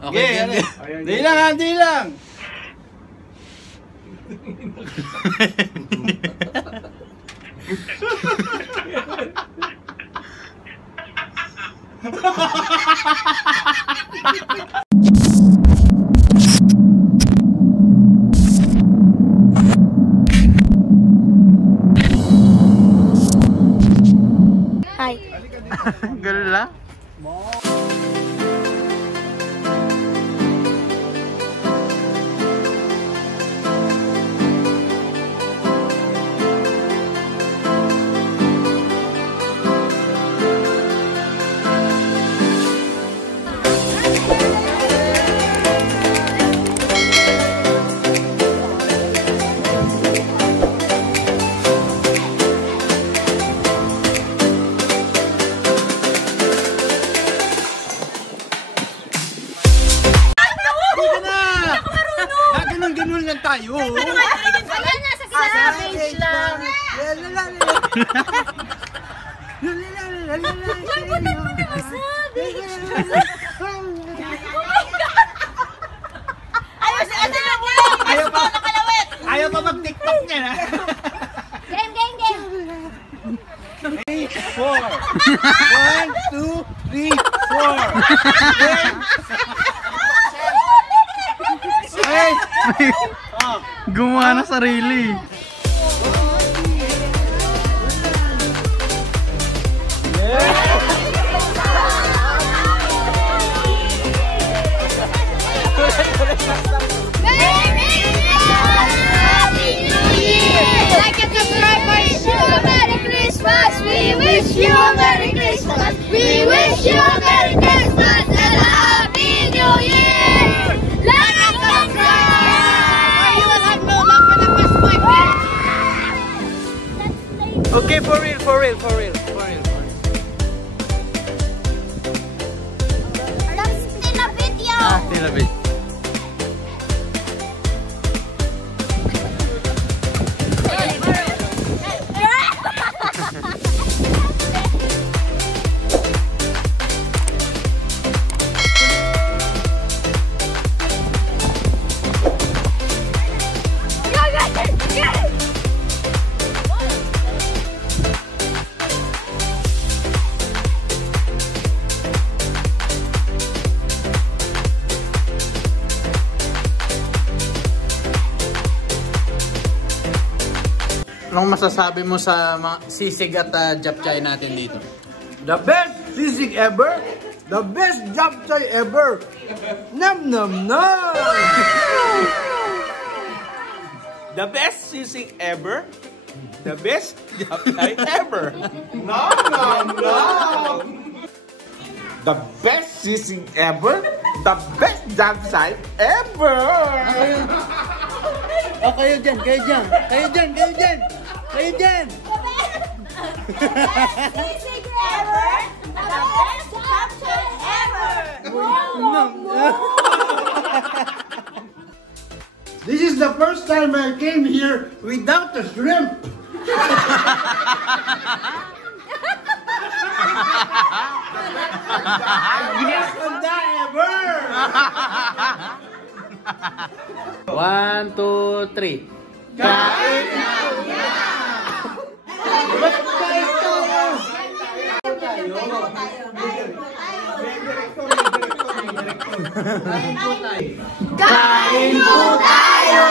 Okay, di lang, di lang. Hi. Ganun lang? Ganun lang tayo. Wala na sa stage lang. Ayaw pa mag-TikTok niya na. Game, game, game. 3, 4. 1, 2, 3, 4. Hey! Gumawa na sarili. Like and subscribe for you. Merry Christmas. We wish you a Merry Christmas. We wish you a Merry Christmas and a Happy New Year. Like and subscribe. You will have no luck when I pass my friend. Okay, for real, for real, for real, for real. That's still a video. Tinapit. Anong masasabi mo sa sisig at japchae natin dito? The best sisig ever. The best japchae ever. Nam nam nam. The best sisig ever. The best japchae ever. Nom nom nom. The best sisig ever. The best japchae ever. Oh, kayo dyan, kayo dyan. Kayo dyan, kayo dyan. Kayo dyan. Sisig ever. The best capture ever. This is the first time I came here without a shrimp. Best handa ever. 1, 2, 3. Kain na yan! Ba't ba ito? Kain po tayo!